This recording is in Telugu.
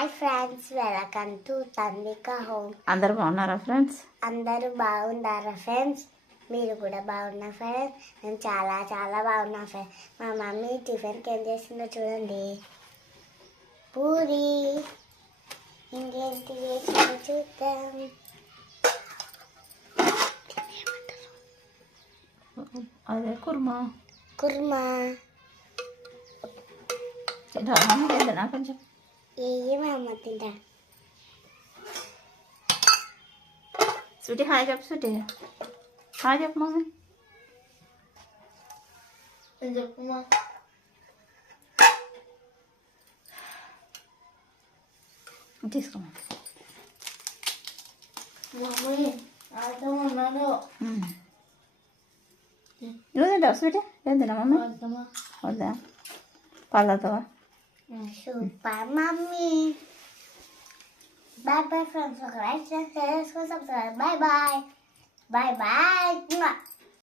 Hi friends, welcome to Tanvika home. అందరు బాగున్నారా ఫ్రెండ్స్? అందరూ బాగున్నారా ఫ్రెండ్స్? మీరు కూడా బాగున్నా ఫ్రెండ్స్? నేను చాలా చాలా బాగున్నా ఫ్రెండ్స్. మా మమ్మీ టిఫిన్కి ఏం చేసిందో చూడండి. పూరి. ఇంకేంటి చేసిందో చూద్దాం. అదే కుర్మా. కుర్మా తింటా కొంచెం. ఏమమ్మ తింటా. స్వీటీ హాయ్ చెప్పు. స్వీటీ హాయ్ చెప్పు మమ్మీ. చెప్పమ్మా. తీసుకోమా. మమ్మీ అర్థమన్నాను. నువ్వు తింటావు స్వీటీ? ఏం తిన్నా మమ్మీ? వద్దా? పాలతావా? Super mummy. Bye bye friends. ఒక లైక్ చేస్తే subscribe. Bye bye. Bye bye.